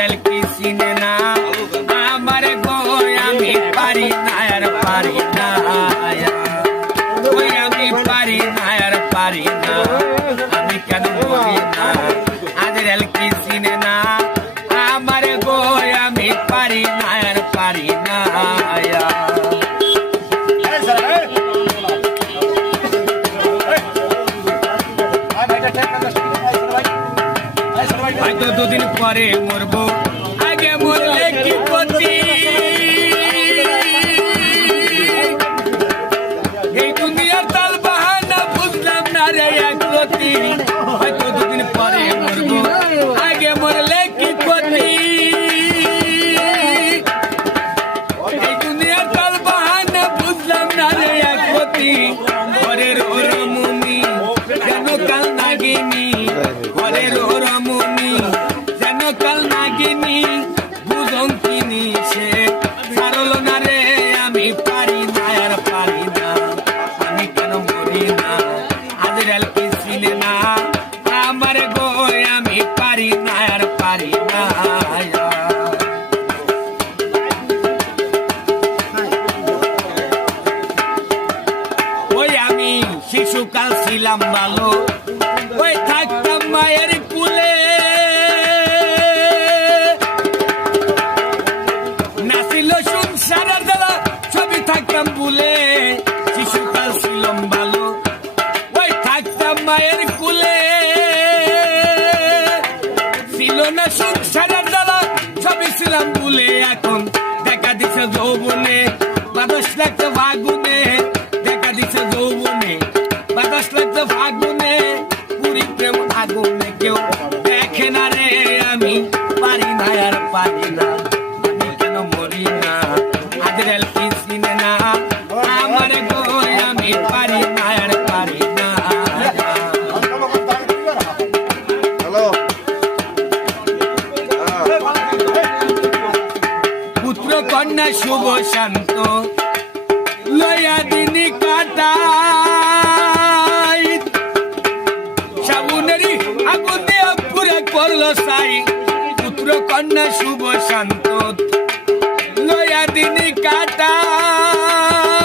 আজরাইল কি চিনে না আমার গো আমি পারি না আর পারি না ওই আমি পারি না আর পারি না আমি কেন মরি না আজরাইল কি চিনে না আমার গো আমি পারি না আর পারি না হয়তো দুদিন পরে মরবো আগে মরলে কি ক্ষতি এই দুনিয়ার তাল বাহানা বুঝলাম না রে একরতি হয়তো দুদিন পরে মরবো আগে মরলে কি ক্ষতি এই দুনিয়ার তাল বাহানা বুঝলাম না রে একরতি ঘরের ওরমুনি যেন কাল নাগিনি ঘরের ওরমুনি যেন কাল নাগিনি বুঝন কিনি সে ছাড়ল না রে আমি পারি না আর পারি না আমি কেন মরি না আজরাইল কি চিনে না আমার গো আমি পারি না আর পারি না ওই আমি শিশুকাল ছিলাম ভালো ওই থাকতাম মায়ের কুলে নাছিল সংসারের দ্বারা সবই থাকতাম ভুলে শিশুকাল ছিলাম ভালো ওই থাকতাম মায়ের কুলে ছিল না সংসারের দ্বারা সবই ছিলাম ভুলে এখন দেখা দিছে যৌবনে বাদশ লাগছে ফাগুনে দেখা দিছে যৌবনে বাদশ লাগছে ফাগুনে পুরি প্রেম আগুনে কেউ দেখে না রে আমি পারি না আর পারি না আমি কেন মরি না আজরাইল কি চিনে না আমার গো আমি পারি না আর পারি না পুত্র কন্যা শুভ শান্ত লয়া দিনী কাটাই সাবুনেরই আগুন দিয়ে পুরে করলো সাই পুত্র কন্যা শুভ শান্ত লয়া দিনী কাটাই